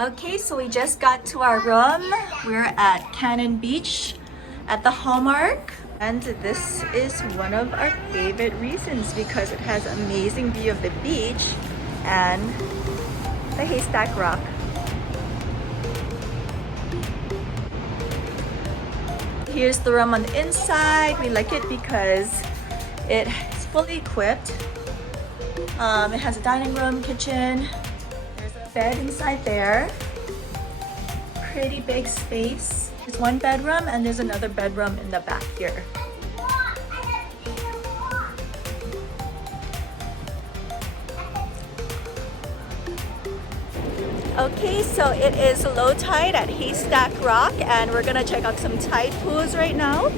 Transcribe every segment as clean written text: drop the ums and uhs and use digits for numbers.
Okay, so we just got to our room. We're at Cannon Beach at the Hallmark. And this is one of our favorite reasons because it has an amazing view of the beach and the Haystack Rock. Here's the room on the inside. We like it because it's fully equipped. It has a dining room, kitchen. There's a bed inside there. Pretty big space. There's one bedroom and there's another bedroom in the back here. Okay, so it is low tide at Haystack Rock and we're gonna check out some tide pools right now.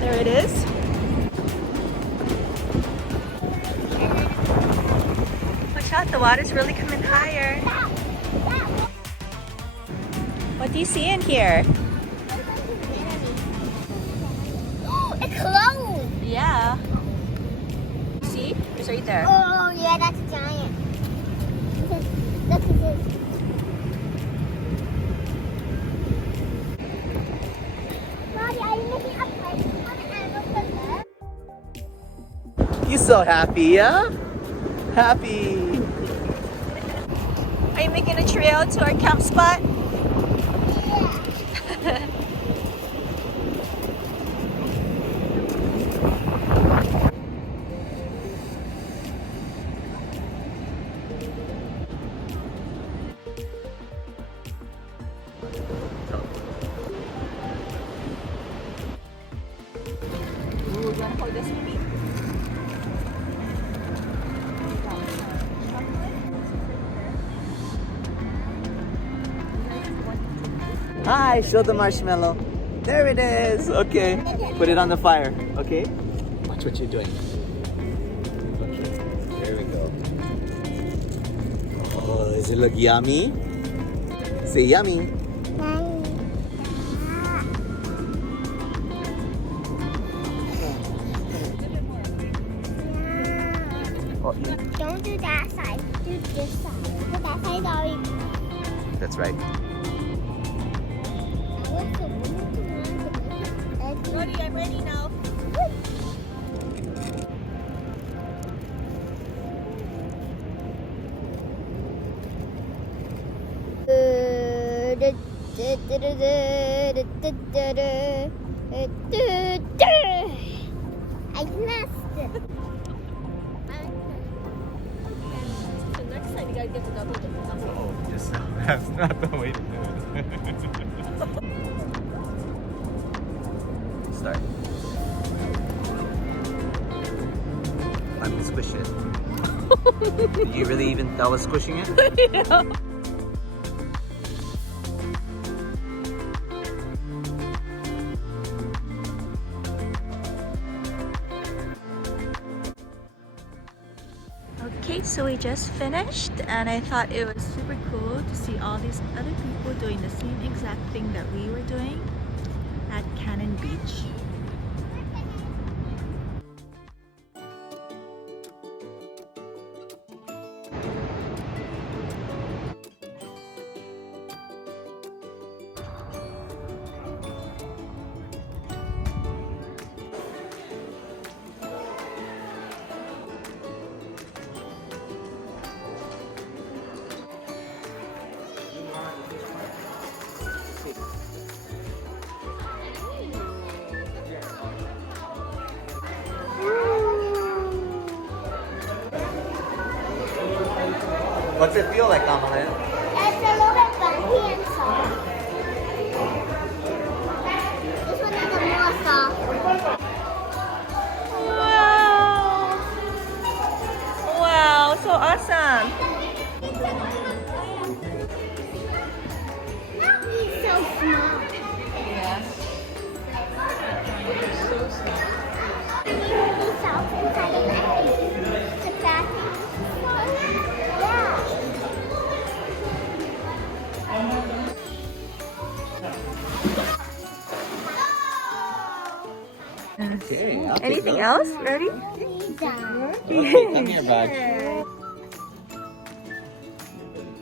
There it is. Watch out, the water's really coming higher. What do you see in here? A clone! Yeah. See? It's right there. Oh, yeah, that's giant. Look at this. Mommy, are you making a place for the animals to live? You so happy, yeah? Happy. Are you making a trail to our camp spot? Yeah. Ooh, you wanna hold this for me? Hi, show the marshmallow. There it is. Okay. Put it on the fire. Okay. Watch what you're doing. Okay. There we go. Oh, does it look yummy? Say yummy. Oh, Don't do that side. Do this side. Do that side already. that's right. Ready, I'm ready now. I missed it. So next time you gotta get the double. Oh, just that's not the way to do it. Start. I'm squishing it. Did you really even thought I was squishing it? Yeah. Okay, so we just finished and I thought it was super cool to see all these other people doing the same exact thing that we were doing at Cannon Beach. What's it feel like, Amalyn? It's a little bit bumpy and soft. This one is a more soft. Wow! Wow, so awesome! He's so small. Yeah. He's soft inside of the egg. The fat thing. Okay. I'll take Anything those. else? Ready? Yeah. Okay, come here, bud.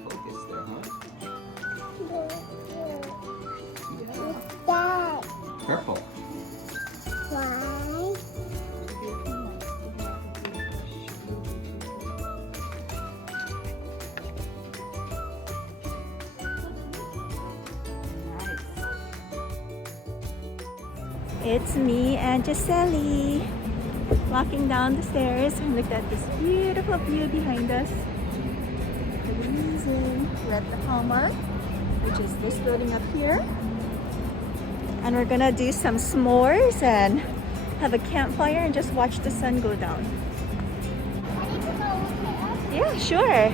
Focus there, huh? Dad. Purple. Why? It's me and Gisele walking down the stairs and look at this beautiful view behind us. Amazing. We're at the Hallmark, which is this building up here. And we're gonna do some s'mores and have a campfire and just watch the sun go down. Yeah, sure.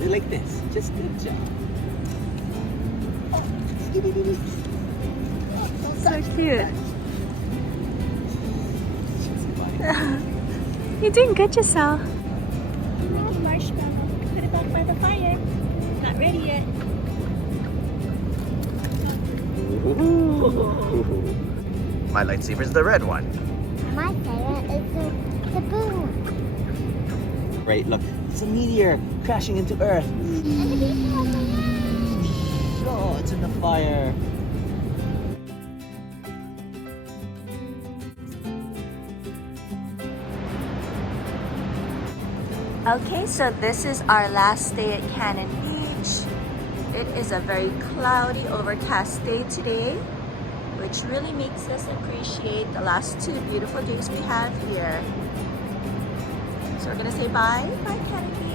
Like this. Just good job. So cute. You're doing good, Giselle. Marshmallow. Put it back by the fire. Not ready yet. My lightsaber's the red one. My favorite is the boom. Right, look. It's a meteor crashing into Earth. Oh, it's in the fire. Okay, so this is our last day at Cannon Beach. It is a very cloudy, overcast day today, which really makes us appreciate the last 2 beautiful days we have here. So we're gonna say bye. Bye, Cannon Beach.